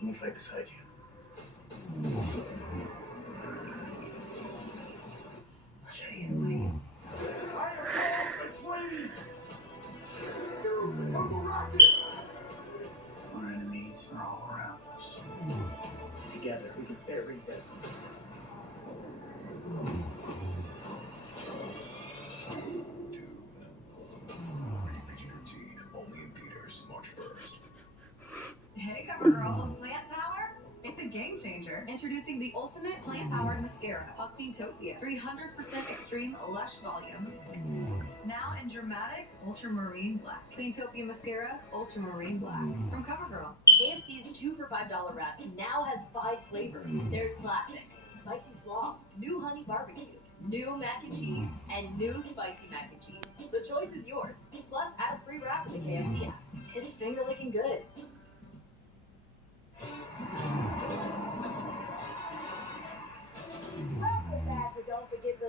Move right beside you. Our enemies are all around us. Together, we can bury them. Only in theaters March 1st. Hey, cover girls. Plant power? It's a game changer. Introducing the ultimate plant powered mascara, Cleantopia. 300% extreme lush volume. Now in dramatic ultramarine black. Cleantopia mascara, ultramarine black. From CoverGirl. KFC's 2 for $5 wraps now has 5 flavors. There's classic, spicy slaw, new honey barbecue, new mac and cheese, and new spicy mac and cheese. The choice is yours. Plus, add a free wrap in the KFC app. It's finger licking good. Don't forget the